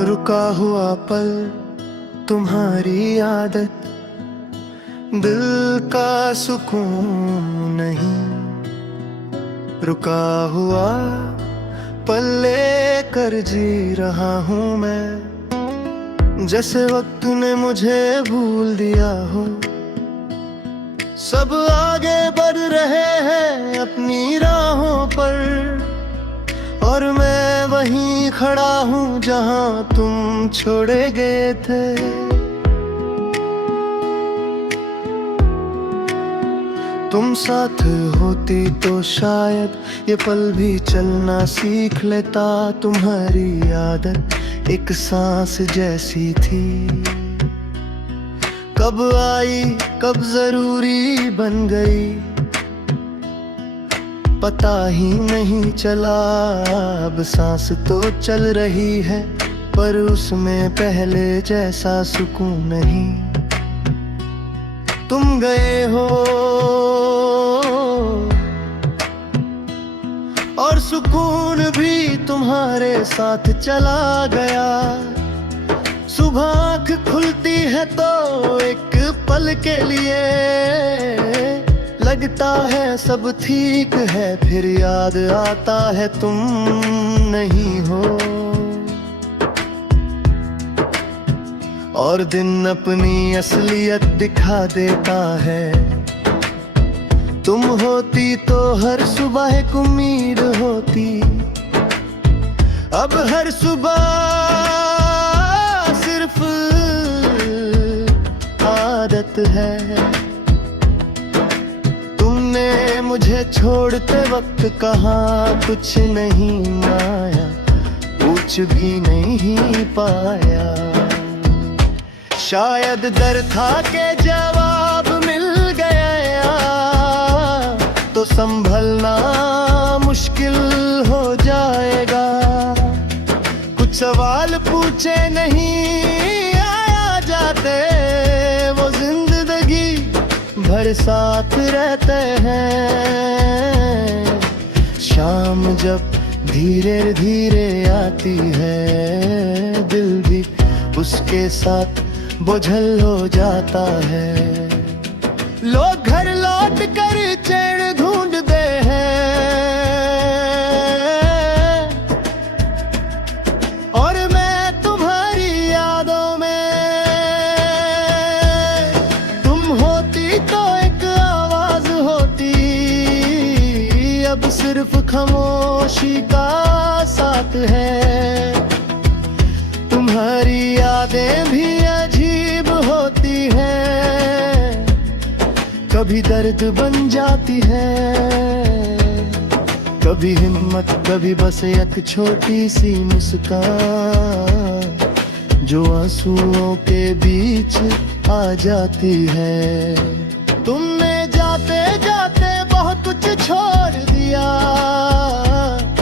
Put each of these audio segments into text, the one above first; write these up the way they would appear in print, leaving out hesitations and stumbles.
रुका हुआ पल तुम्हारी आदत, दिल का सुकून नहीं। रुका हुआ पल लेकर जी रहा हूँ मैं, जैसे वक्त ने मुझे भूल दिया हो। सब आगे बढ़ रहे हैं अपनी राहों पर, और मैं वहीं खड़ा हूँ जहाँ तुम छोड़े गए थे। तुम साथ होती तो शायद ये पल भी चलना सीख लेता। तुम्हारी आदत एक सांस जैसी थी, कब आई कब जरूरी बन गई, पता ही नहीं चला। अब सांस तो चल रही है, पर उसमें पहले जैसा सुकून नहीं। तुम गए हो और सुकून भी तुम्हारे साथ चला गया। सुबह आँख खुलती है तो एक पल के लिए लगता है सब ठीक है, फिर याद आता है तुम नहीं हो। और दिन अपनी असलियत दिखा देता है। तुम होती तो हर सुबह एक उम्मीद होती, अब हर सुबह सिर्फ आदत है। तुमने मुझे छोड़ते वक्त कहा कुछ नहीं आया, कुछ भी नहीं पाया। शायद डर था कि जवाब मिल गया तो संभलना मुश्किल हो जाएगा। कुछ सवाल पूछे नहीं आया जाते, वो जिंदगी भर साथ रहते हैं। शाम जब धीरे धीरे आती है, दिल भी उसके साथ बोझल हो जाता है। लोग घर लौट कर चैन ढूंढते हैं, और मैं तुम्हारी यादों में। तुम होती तो एक आवाज होती, अब सिर्फ खामोशी का साथ है। तुम्हारी यादें भी अजीब होती हैं, कभी दर्द बन जाती है, कभी हिम्मत, कभी बस एक छोटी सी मुस्कान जो आंसुओं के बीच आ जाती है। तुमने जाते जाते बहुत कुछ छोड़ दिया,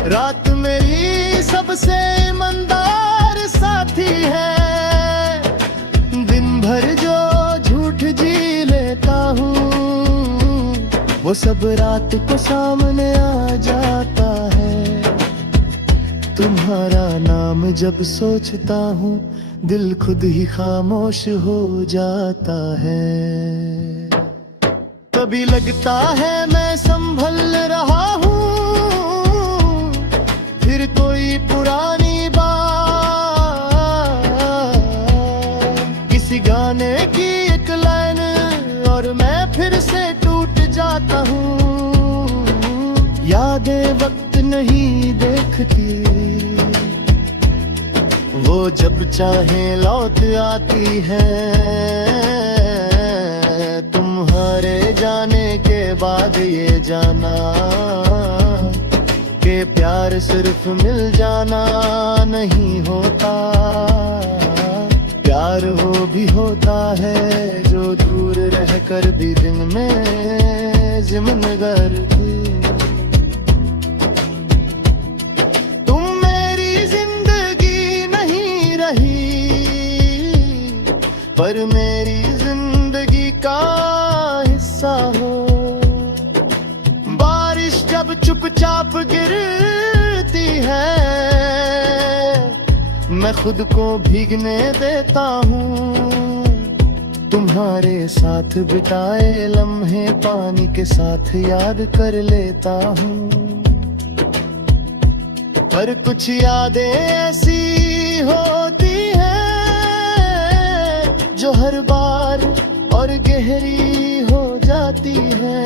रात मेरी सबसे ईमानदार साथी है। दिन भर जो झूठ जी लेता हूँ, वो सब रात को सामने आ जाता है। तुम्हारा नाम जब सोचता हूँ, दिल खुद ही खामोश हो जाता है। कभी लगता है मैं संभल रहा हूँ, फिर कोई पुरानी बात, किसी गाने की एक लाइन और मैं फिर से टूट जाता हूँ। यादें वक्त नहीं देखती, वो जब चाहे लौट आती है। तुम्हारे जाने के बाद ये जाना कि प्यार सिर्फ मिल जाना नहीं होता। प्यार वो भी होता है जो दूर रहकर भी दिन में जिम्मेदार थी। तुम मेरी जिंदगी नहीं रही, पर मेरी जिंदगी का हिस्सा हो। बारिश जब चुपचाप गिरती है, मैं खुद को भीगने देता हूँ, तुम्हारे साथ बिताए लम्हे पानी के साथ याद कर लेता हूँ। पर कुछ यादें ऐसी होती हैं जो हर बार और गहरी हो जाती है।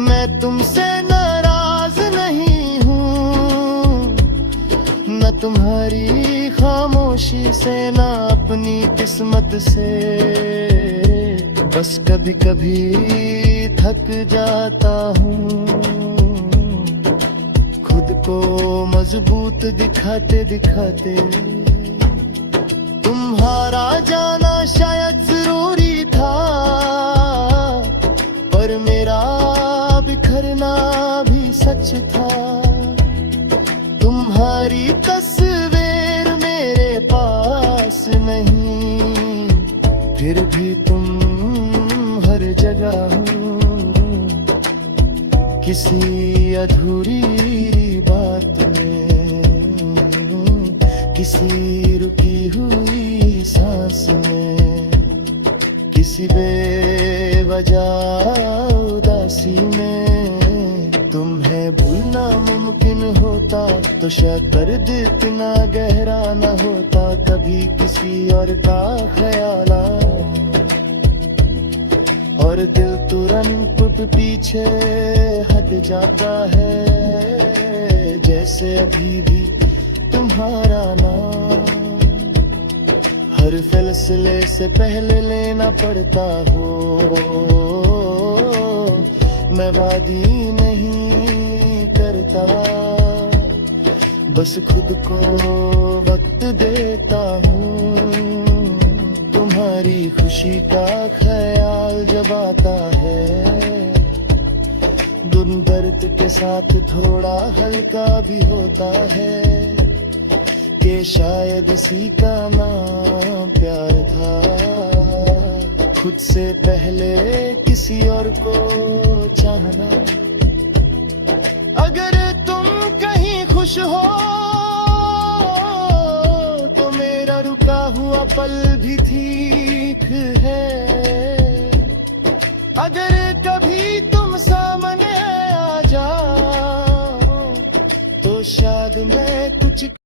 मैं तुमसे नाराज नहीं हूँ, न तुम्हारी खामोशी से, न अपनी किस्मत से। बस कभी कभी थक जाता हूँ, खुद को मजबूत दिखाते दिखाते। तुम्हारा जाना शायद जरूरी था, पर मेरा बिखरना भी सच था। तुम्हारी तस्वीर मेरे पास नहीं, फिर भी तुम हर जगह हो। किसी अधूरी बात में, किसी रुकी हुई सांस में, किसी बेवजह उदासी में। तुम्हें भूलना मुमकिन होता तो शायद दर्द इतना गहरा न होता। कभी किसी और का ख्याल और दिल तुरंत पीछे हट जाता है, जैसे अभी भी तुम्हारा नाम हर फैसले से पहले लेना पड़ता हो। मैं वादी नहीं करता, बस खुद को वक्त देता हूँ। तुम्हारी खुशी का ख्याल जब आता है, दुन दर्द के साथ थोड़ा हल्का भी होता है, कि शायद इसी का नाम प्यार था। खुद से पहले किसी और को चाहना। अगर तुम कहीं खुश हो तो मेरा रुका हुआ पल भी ठीक है। अगर कभी तुम सामने आ जाओ तो शायद मैं कुछ